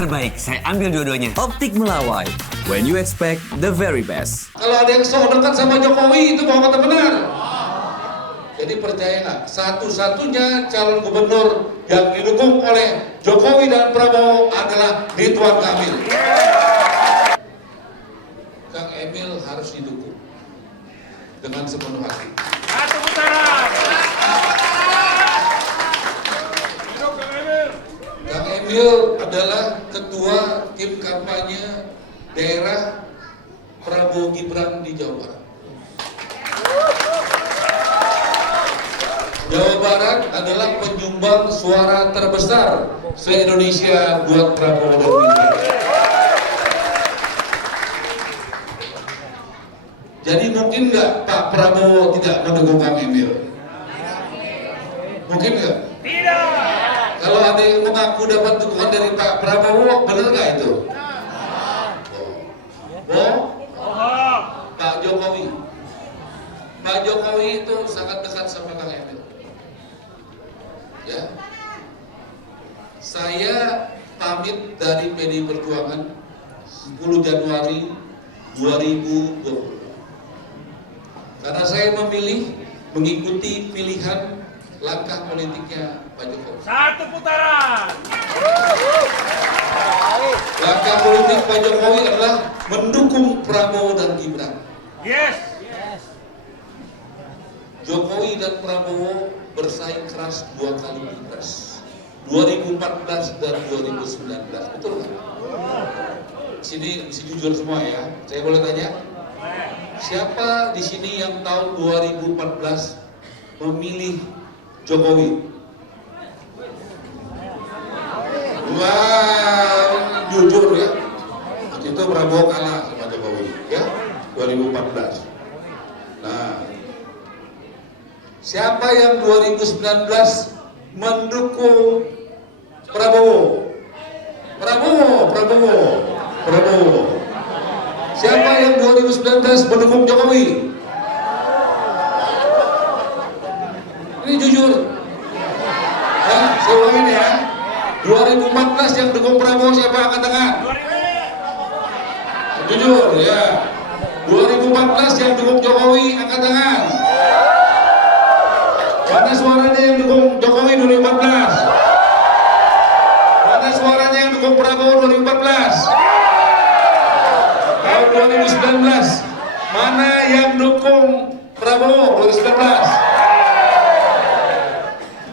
terbaik. Saya ambil dua-duanya. Optik Melawai, when you expect the very best. Kalau ada yang sok dekat sama Jokowi itu mau kata benar. Jadi percaya nggak, satu-satunya calon gubernur yang didukung oleh Jokowi dan Prabowo adalah Ridwan Kamil. Kang Emil harus didukung dengan sepenuh hati. Satu putaran. Kang Emil adalah ketua tim kampanye daerah Prabowo Gibran di Jawa Barat. Jawa Barat adalah penyumbang suara terbesar se-Indonesia buat Prabowo dan Gibran. Jadi mungkin nggak Pak Prabowo tidak mendukung Kang Emil? Mungkin nggak? Tidak. Kalau ada yang mengaku dapat dukungan dari Pak Prabowo, benar nggak itu? Bohong. Pak Jokowi. Pak Jokowi itu sangat dekat sama Kang Emil. Ya. Saya pamit dari PDI Perjuangan 10 Januari 2020. Karena saya memilih mengikuti pilihan langkah politiknya Pak Jokowi. Satu putaran. Langkah politik Pak Jokowi adalah mendukung Prabowo dan Gibran. Yes. Jokowi dan Prabowo bersaing keras 2 kali pilpres, 2014 dan 2019, betul kan? Sini mesti jujur semua ya. Saya boleh tanya? Siapa di sini yang tahun 2014 memilih Jokowi? Wah, jujur ya. Waktu itu Prabowo kalah sama Jokowi, ya, 2014. Nah, siapa yang 2019 mendukung Prabowo? Prabowo. Siapa yang 2019 mendukung Jokowi? Ini jujur. Ya, saya ulangin ya. 2014 yang dukung Prabowo siapa? Angkat tangan. Jujur ya. 2014 yang dukung Jokowi, angkat tangan. Mana suaranya yang dukung Jokowi 2014? Mana suaranya yang dukung Prabowo 2014? Tahun 2019, mana yang dukung Prabowo 2019?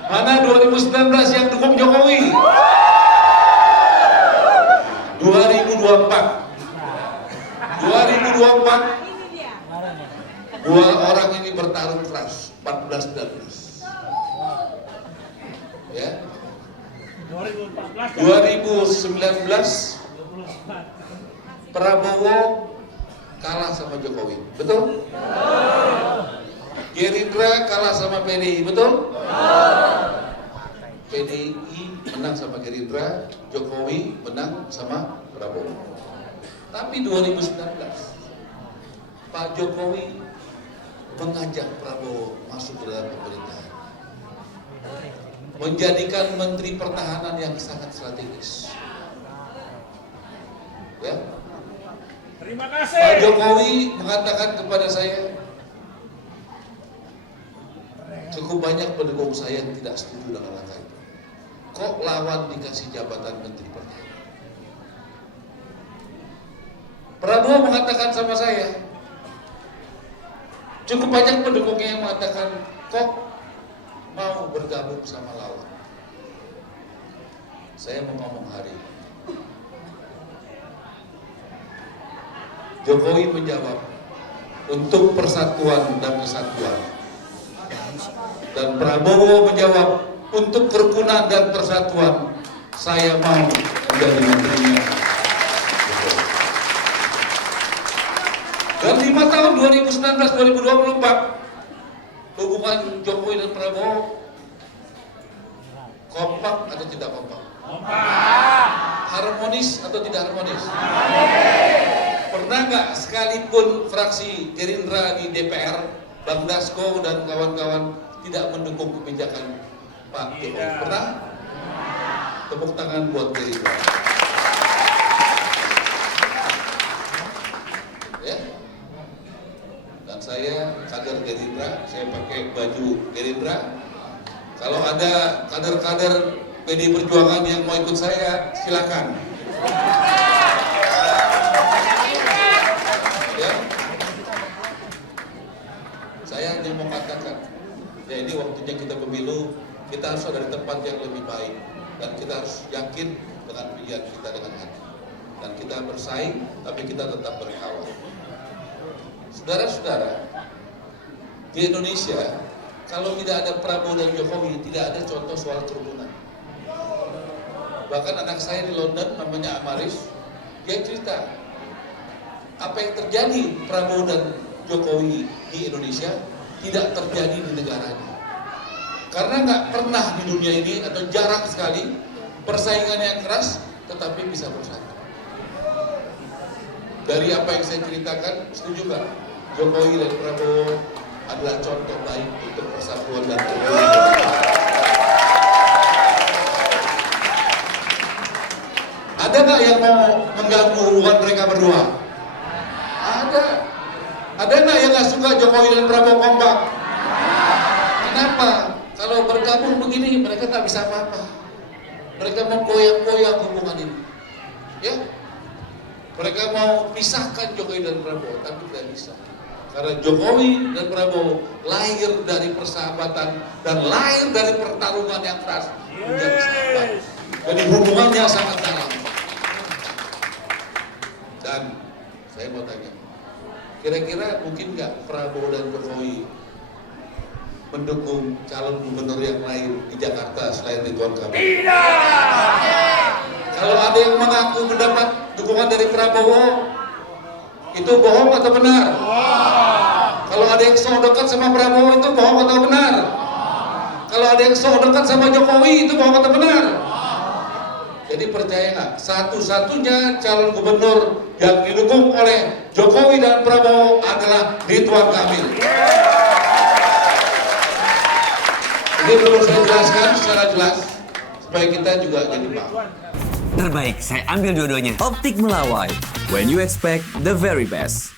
Mana 2019 yang dukung Jokowi? 2024. 2024, dua orang ini bertarung keras, 14-19. Ya. 2019 Prabowo kalah sama Jokowi, betul? Gerindra kalah sama PDI, betul? PDI menang sama Gerindra, Jokowi menang sama Prabowo. Tapi 2019 Pak Jokowi mengajak Prabowo masuk ke dalam pemerintahan, menjadikan Menteri Pertahanan yang sangat strategis. Ya. Terima kasih. Pak Jokowi mengatakan kepada saya, cukup banyak pendukung saya yang tidak setuju dengan langkah itu. Kok lawan dikasih jabatan Menteri Pertahanan? Prabowo mengatakan sama saya, cukup banyak pendukungnya yang mengatakan, kok mau bergabung sama lawan? Saya mau ngomong hari ini. Jokowi menjawab, untuk persatuan dan kesatuan. Dan Prabowo menjawab, untuk kerukunan dan persatuan, saya mau menjadi menterinya. Dan 5 tahun 2019-2024, hubungan Jokowi dan Prabowo kompak atau tidak kompak? Harmonis atau tidak harmonis? Pernah nggak sekalipun fraksi Gerindra di DPR, Bang Dasko dan kawan-kawan tidak mendukung kebijakan Pak Jokowi? Pernah? Tepuk tangan buat Gerindra. kader-kader PD Perjuangan yang mau ikut saya, silakan. Ya. Saya hanya mau katakan, ya ini waktunya kita pemilu, kita harus ada di tempat yang lebih baik. Dan kita harus yakin dengan pilihan kita dengan hati. Dan kita bersaing, tapi kita tetap berkawan. Saudara-saudara, di Indonesia, kalau tidak ada Prabowo dan Jokowi, tidak ada contoh soal kerukunan. Bahkan anak saya di London, namanya Amaris, dia cerita, apa yang terjadi Prabowo dan Jokowi di Indonesia, tidak terjadi di negaranya. Karena nggak pernah di dunia ini, atau jarang sekali, persaingan yang keras, tetapi bisa bersatu. Dari apa yang saya ceritakan, setuju nggak? Jokowi dan Prabowo adalah contoh baik untuk persatuan dan kerukunan. Ada nggak yang mau mengganggu hubungan mereka berdua? Ada. Ada nggak yang nggak suka Jokowi dan Prabowo kompak? Kenapa? Kalau bergabung begini mereka tak bisa apa-apa. Mereka mau goyang-goyang hubungan ini. Ya? Mereka mau pisahkan Jokowi dan Prabowo, tapi tidak bisa. Karena Jokowi dan Prabowo lahir dari persahabatan dan lahir dari pertarungan yang keras menjadi sahabat. Jadi hubungannya sangat dalam. Dan saya mau tanya, kira-kira mungkin nggak Prabowo dan Jokowi mendukung calon gubernur yang lain di Jakarta selain Ridwan Kamil? Tidak. Kalau ada yang mengaku mendapat dukungan dari Prabowo, itu bohong atau benar? Kalau ada yang sok dekat sama Prabowo, itu bohong atau benar? Kalau ada yang sok dekat sama Jokowi, itu bohong atau benar? Jadi percaya nggak? Satu-satunya calon gubernur yang didukung oleh Jokowi dan Prabowo adalah Ridwan Kamil. Ini perlu saya jelaskan secara jelas supaya kita juga jadi paham. Terbaik, saya ambil dua-duanya. Optik Melawai, when you expect the very best.